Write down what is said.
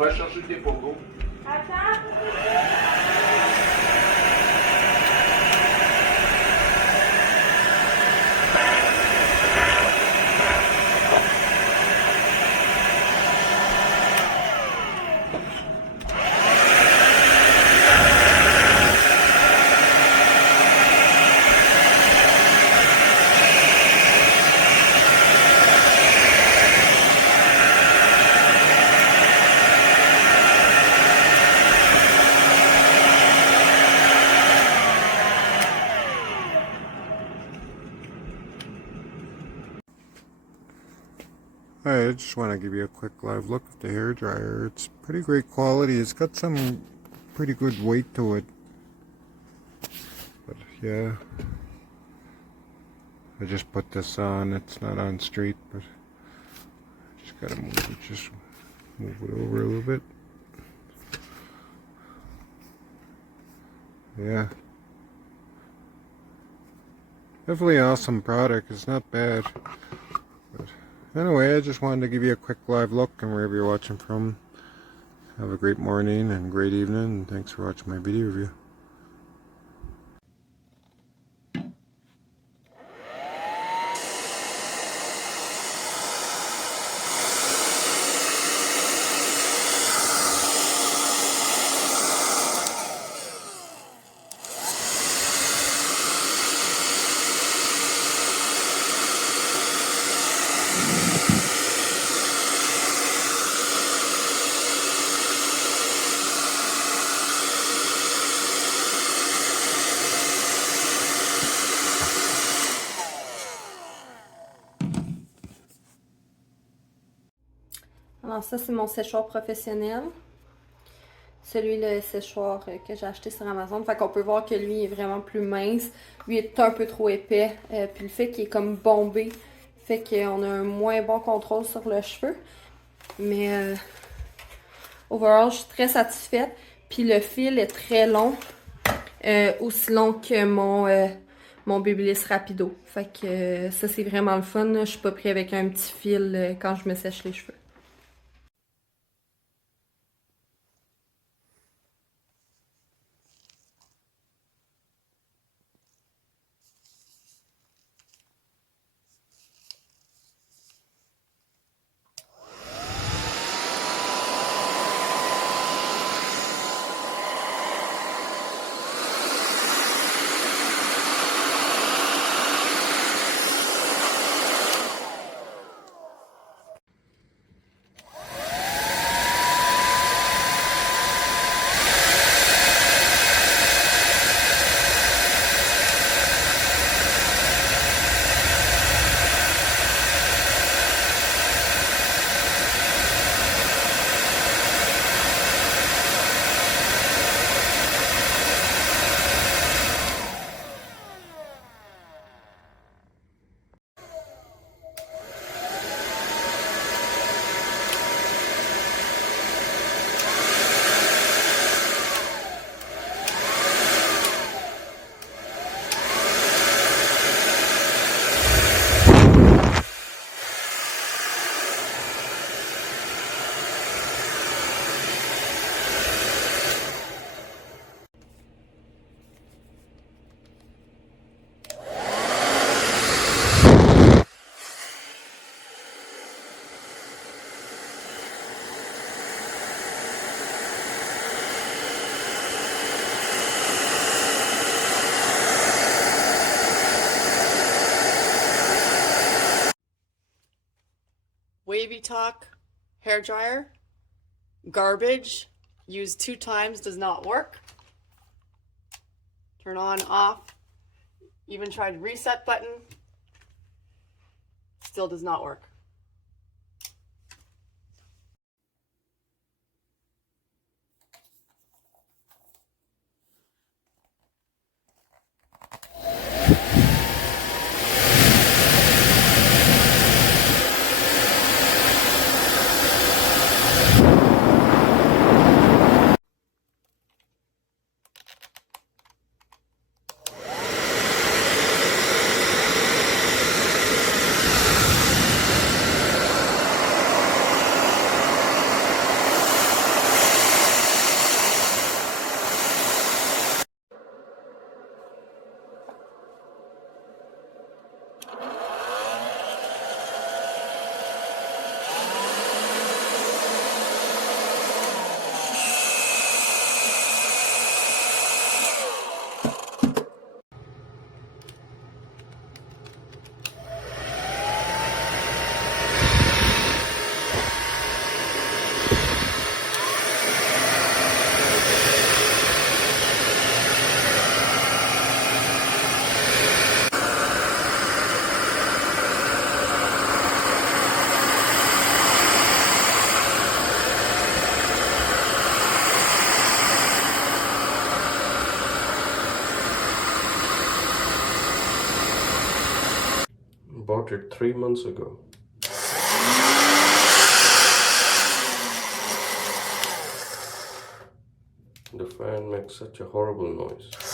Va chercher tes photos. Attends. Alright, I just want to give you a quick live look at the hair dryer. It's pretty great quality. It's got some pretty good weight to it. But yeah, I just put this on. It's not on straight, but I just gotta move it. Just move it over a little bit. Yeah, definitely an awesome product. It's not bad. But anyway, I just wanted to give you a quick live look, and wherever you're watching from, have a great morning and great evening, and thanks for watching my video review. Alors ça, c'est mon séchoir professionnel. Celui-là, le séchoir que j'ai acheté sur Amazon. Fait qu'on peut voir que lui est vraiment plus mince. Lui est un peu trop épais. Puis le fait qu'il est comme bombé fait qu'on a un moins bon contrôle sur le cheveu. Mais overall, je suis très satisfaite. Puis le fil est très long. Aussi long que mon Babyliss Rapido. Fait que ça, c'est vraiment le fun. Je suis pas pris avec un petit fil quand je me sèche les cheveux. Wavy Talk hair dryer, garbage, used 2 times, does not work. Turn on, off, even tried reset button, still does not work. bought it 3 months ago. The fan makes such a horrible noise.